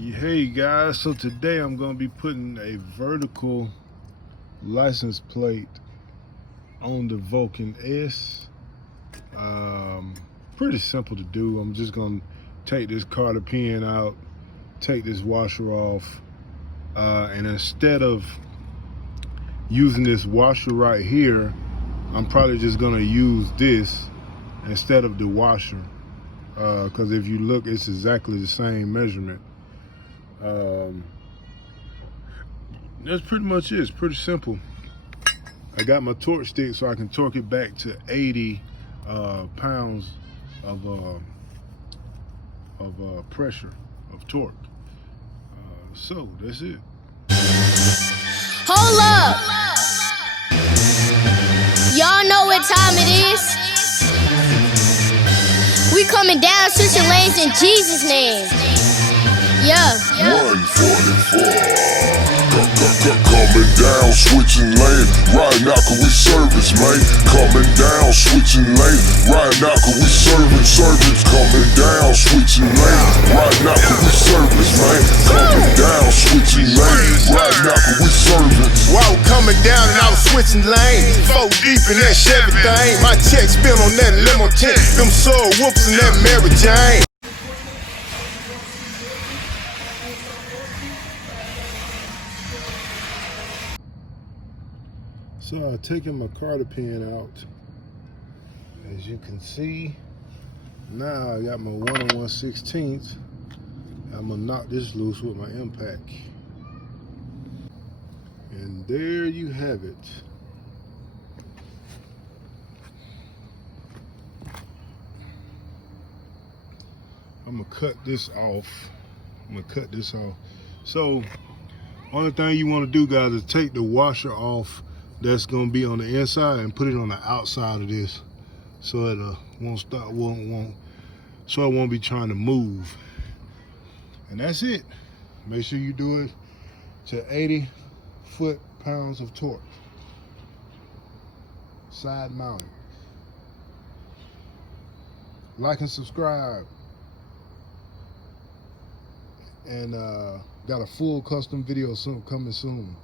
Hey guys, so today I'm going to be putting a vertical license plate on the Vulcan S. Pretty simple to do. I'm just going to take this cotter pin out, take this washer off, and instead of using this washer right here, I'm probably just going to use this instead of the washer, because if you look, it's exactly the same measurement. That's pretty much it. It's pretty simple. I got my torque stick so I can torque it back to 80 pounds of pressure, of torque. So that's it. Hold up! Y'all know what time it is? We coming down, switching lanes in Jesus' name. Yeah. 144. Coming down, switching lane. Right now, cause we service, man. Coming down, switching lane. Right now, cause we service. Coming down, switching lane. Right now, cause we service, man. Coming down, switching lane. Right now, cause we service. Wow, coming down and I was switching lanes. 4 deep in that Chevy thing. My check spent on that limo tent. Them soul whoops and that Mary Jane. So I've taken my cotter pin out. As you can see, now I got my 1 1/16. I'm gonna knock this loose with my impact. And there you have it. I'm gonna cut this off. So, only thing you wanna do, guys, is take the washer off that's gonna be on the inside and put it on the outside of this, so it won't be trying to move. And that's it. Make sure you do it to 80 foot-pounds of torque, side mounted. Like and subscribe. And got a full custom video coming soon.